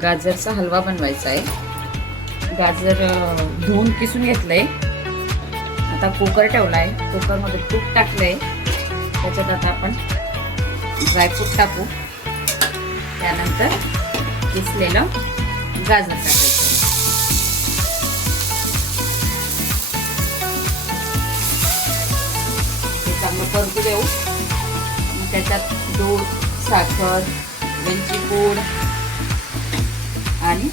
गाजरचा हलवा बनवायचा आहे। गाजर धुवून किसून घेतलंय। आता कुकर ठेवलाय, कुकरमध्ये तूप टाकलंय, त्याच्यात आता आपण ड्रायफ्रूट टाकू, त्यानंतर किसलेलं गाजर टाकायचं। हे चांगलं परतू देऊ। त्याच्यात दूध, साखर, वेलची पूड आणि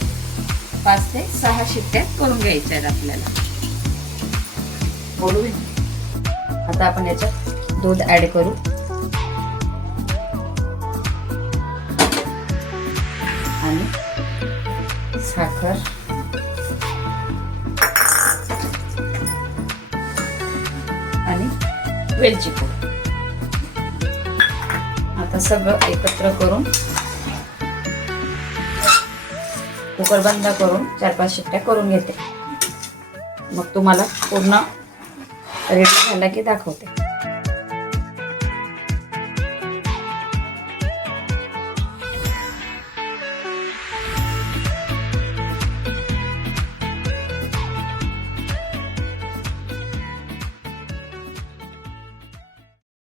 5 ते 6 शिट्ट्या करून घ्यायच्या आहेत आपल्याला। बोलू आता आपण याच्यात दूध ऍड करू आणि साखर आणि वेलची पूड आता सगळं एकत्र करून कुकर बंद करून 4-5 शिट्ट्या करून घेते। मग तुम्हाला पूर्ण रेडी झाला की दाखवते।